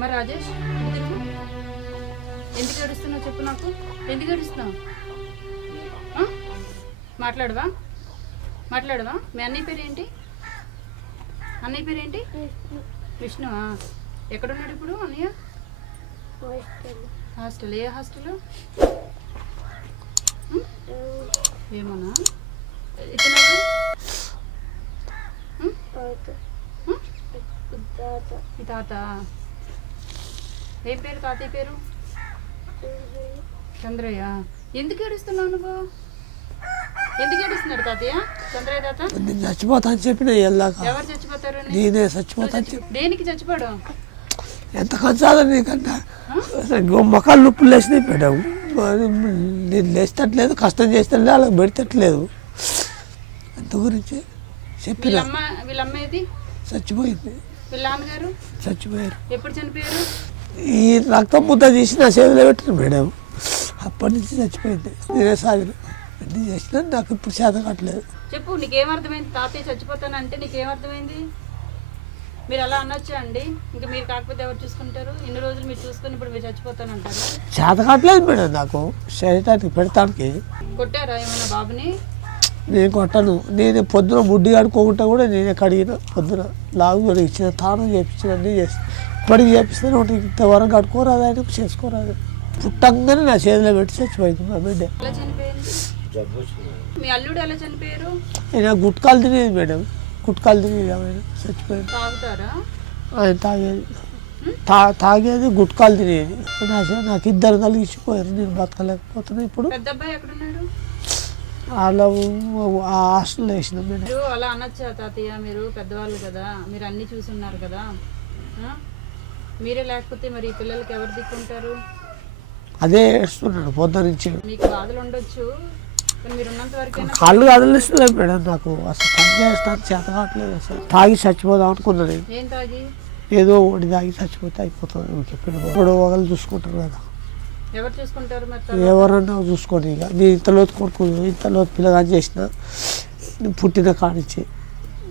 మరి రాజేష్ ఎందుకు ఏడుస్తున్నావు చెప్పు నాకు. ఎందుకు ఏడుస్తున్నావు? మాట్లాడవా? మీ అన్నయ్య పేరు ఏంటి? విష్ణువా? ఎక్కడున్నాడు ఇప్పుడు అన్నయ్య? హాస్టల్. ఏ హాస్టల్? ఏమోనా? ఇతను ఈ తాత ఏం పేరు? తాతయ్య పేరు చంద్రయ్య. ఎందుకు ఏడుస్తున్నావు నువ్వు? ఎందుకు ఏడుస్తున్నాడు తాతయ్య? చంద్రయ్య తాత నేను చచ్చిపోతా అని చెప్పిన. ఎవరు చచ్చిపోతారు? నేనే చచ్చిపోతా. దేనికి చచ్చిపోవడం? ఎంత కంచాల నీకంటే మొక్కలు నొప్పులు లేచినాయి పెట్టాము. నేను లేచేటట్లేదు, కష్టం చేస్తలేదు, వాళ్ళకి పెడతట్లేదు. అంత గురించి చెప్పిన. వీళ్ళమ్మ ఏది? చచ్చిపోయింది. వీళ్ళ నాన్నగారు చచ్చిపోయారు. ఎప్పుడు చనిపోయారు? ఈ రక్తం ముద్ద తీసి నా చేతిలో పెట్టిన మేడం. అప్పటి నుంచి చచ్చిపోయింది. నేనే సాగిన అన్నీ చేసినా నాకు ఇప్పుడు చేత కట్టలేదు. చెప్పు, నీకేమర్థమైంది? తాతయ్య చచ్చిపోతానంటే నీకేమర్థమైంది? మీరు అలా అనొచ్చా అండి? ఇంకా మీరు కాకపోతే ఎవరు చూసుకుంటారు? ఇన్ని రోజులు మీరు చూసుకుని ఇప్పుడు మీరు చచ్చిపోతానంటారు. చేత కట్టలేదు మేడం నాకు శరీరానికి పెడతానికి. కొట్టారా ఏమన్నా బాబుని? నేను కొట్టను. నేను పొద్దున బుడ్డి కడుక్కోకుండా కూడా నేనే కడిగిన. పొద్దున లాగు ఇచ్చిన, తాను చేపించిన, అన్నీ చేసి ఇప్పటికి చేపిస్తాను. ఒకటి ఇంతవరకు కట్టుకోరాదు, ఆయన చేసుకోరాదు. పుట్టంగానే నా చేతిలో పెట్టి చచ్చిపోయింది మా బిడ్డ. ఎలా చనిపోయింది? మీ అల్లుడు ఎలా చనిపోయారు? ఆయన గుట్కాలు తినేది మేడం. గుట్కాలు తినేది ఆయన చచ్చిపోయింది. తాగుతారా? ఆయన తాగేది గుట్కాలు తినేది. నాకు ఇద్దరు కలిగిచ్చిపోయారు. నేను బతకలేకపోతున్నా. ఇప్పుడు పెద్ద అబ్బాయి ఎక్కడున్నాడు? అలా ఆ హాస్టల్లో వేసిన మేడం. అలా అనొచ్చా తాతయ్య? మీరు పెద్దవాళ్ళు కదా, మీరు అన్ని చూసున్నారు కదా. మీరే లేకపోతే మరి ఈ పిల్లలకి ఎవరు దిక్కుంటారు? అదే ఏడుస్తున్నాడు పొద్దు నుంచి. మీకు బాధలు ఉండొచ్చు, మీరు ఉన్నంత వరకు కాళ్ళు కదలిస్తలేదు మేడం. నాకు అసలు పని చేస్తాను చేత కావట్లేదు. అసలు తాగి చచ్చిపోదాం అనుకున్నది. ఏం తాగి? ఏదో ఒకటి తాగి చచ్చిపోతే అయిపోతుంది. ఇప్పుడు ఒకళ్ళు చూసుకుంటారు కదా. ఎవరు చూసుకుంటారు? మరి ఎవరన్నా చూసుకొని ఇక నేను ఇంతలోతు కొడుకు, ఇంతలోతు పిల్లగాని చేసిన పుట్టిన కానిచ్చి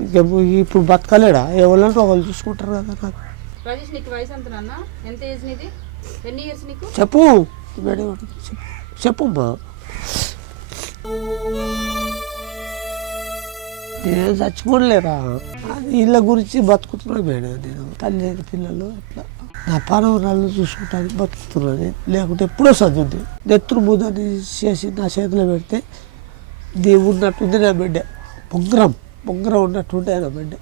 ఇక ఇప్పుడు బతకలేడా? ఎవరంటే ఒకళ్ళు చూసుకుంటారు కదా. నాకు రాజేష్, నీకు వయసు ఎంత నాన్న? ఎంత ఏజ్ నీది? ఎన్ని ఇయర్స్ నీకు? చెప్పు మేడం, చెప్పమ్మా. నేను చచ్చిపోలేరా? వీళ్ళ గురించి బతుకుతున్నాను మేడం. నేను తల్లి పిల్లలు అట్లా నా పానవరాళ్ళు చూసుకుంటాను బతుకుతున్నాను. లేకుంటే ఎప్పుడో చదువుంది. నెత్తురు ముద్దని చేసి నా చేతిలో పెడితే నీ ఉన్నట్టుంది నా బిడ్డ. బొంగరం ఉన్నట్టుండే నా బిడ్డ.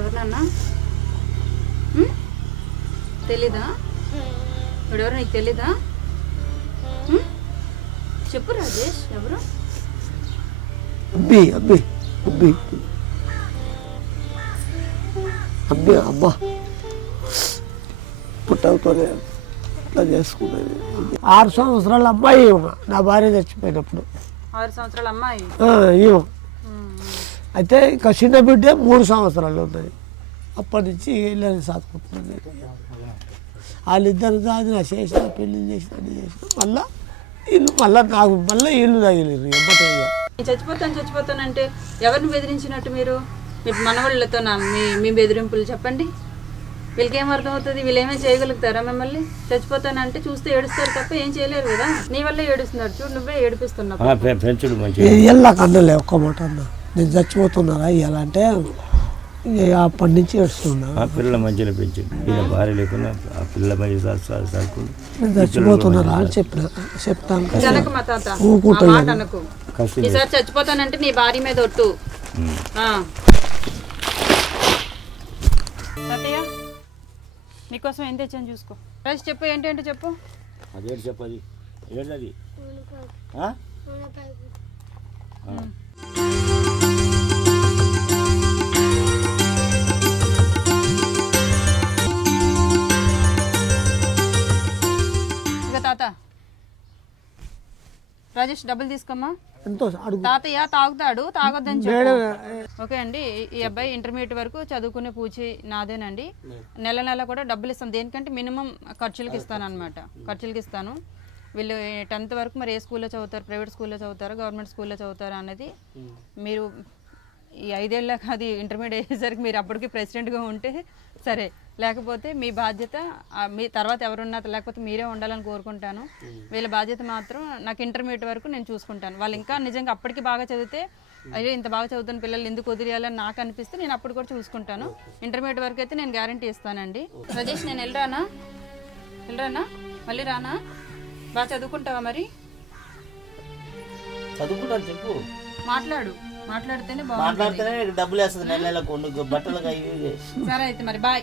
ఎవరన్నా తెలీదా? ఎవరెవరు నీకు తెలీదా? చెప్పు రాజేష్, ఎవరు? అబ్బి అమ్మ పుట్టవుతోనే అట్లా చేసుకున్నది. 6 సంవత్సరాల అమ్మాయి నా భార్య చచ్చిపోయినప్పుడు. 6 సంవత్సరాల అమ్మాయి అయితే ఇంకా చిన్న బిడ్డ 3 సంవత్సరాలు ఉన్నది. అప్పటి నుంచి వీళ్ళని సాదుకుంటున్నది. వాళ్ళిద్దరు దాది నా చేసిన, పెళ్ళి చేసిన, అన్ని చేసిన. నాకు ఇల్లు తగిలేదు. చచ్చిపోతానంటే ఎవరిని బెదిరించినట్టు మీరు? మీ మనవాళ్ళతో మీ బెదిరింపులు చెప్పండి. వీళ్ళకేం అర్థం అవుతుంది? వీళ్ళేమేం చేయగలుగుతారా మిమ్మల్ని? చచ్చిపోతానంటే చూస్తే ఏడుస్తారు తప్ప ఏం చేయలేరు కదా. నీ వల్ల ఏడుస్తున్నారు. చూడు, నువ్వే ఏడిపిస్తున్నావు. కన్నలే ఒక్క మాట అన్న. నేను చచ్చిపోతున్నారా ఇలా అంటే అప్పటి నుంచి ఏడుస్తున్నా. ఆ పిల్లల మంచిగా పెంచింది. వీళ్ళ భార్య లేకుండా ఆ పిల్లల మంచి చచ్చిపోతున్నారా అని చెప్తాను. ఈసారి చచ్చిపోతానంటే నీ భార్య మీద ఒట్టు. తాతయ్య, నీకోసం ఏం తెచ్చాను చూసుకో. రాజు చెప్పు, ఏంటంటే చెప్పు. అదేంటి చెప్పది? ఏంటది? తాత, రాజేష్ డబ్బులు తీసుకోమ్మా. ఎంతో తాతయ్య తాగుతాడు, తాగొద్దని చెప్పు. ఓకే అండి. ఈ అబ్బాయి ఇంటర్మీడియట్ వరకు చదువుకునే పూచి నాదేనండి. నెల కూడా డబ్బులు ఇస్తాను. దేనికంటే మినిమం ఖర్చులకి ఇస్తాను అనమాట. ఇస్తాను. వీళ్ళు 10th వరకు మరి ఏ స్కూల్లో చదువుతారు, ప్రైవేట్ స్కూల్లో చదువుతారా, గవర్నమెంట్ స్కూల్లో చదువుతారా అనేది మీరు ఈ 5 ఏళ్ళకి అది ఇంటర్మీడియట్ అయ్యేసరికి మీరు అప్పటికి ప్రెసిడెంట్గా ఉంటే సరే, లేకపోతే మీ బాధ్యత మీ తర్వాత ఎవరున్నా లేకపోతే మీరే ఉండాలని కోరుకుంటాను. వీళ్ళ బాధ్యత మాత్రం నాకు ఇంటర్మీడియట్ వరకు నేను చూసుకుంటాను. వాళ్ళు ఇంకా నిజంగా అప్పటికి బాగా చదివితే అయ్యో ఇంత బాగా చదువుతున్న పిల్లలు ఎందుకు వదిలేయాలని నాకు అనిపిస్తే నేను అప్పుడు కూడా చూసుకుంటాను. ఇంటర్మీడియట్ వరకు అయితే నేను గ్యారంటీ ఇస్తానండి. రజేష్ నేను వెళ్ళరానా మళ్ళీ రానా? బాగా చదువుకుంటావా మరి? చదువుకుంటాను చెప్పు. మాట్లాడితేనే బాగుంటుంది. మాట్లాడితేనే డబ్బులు వేస్తుంది నెల నెలకు బట్టలకు అవి. సరే అయితే మరి బాయ్.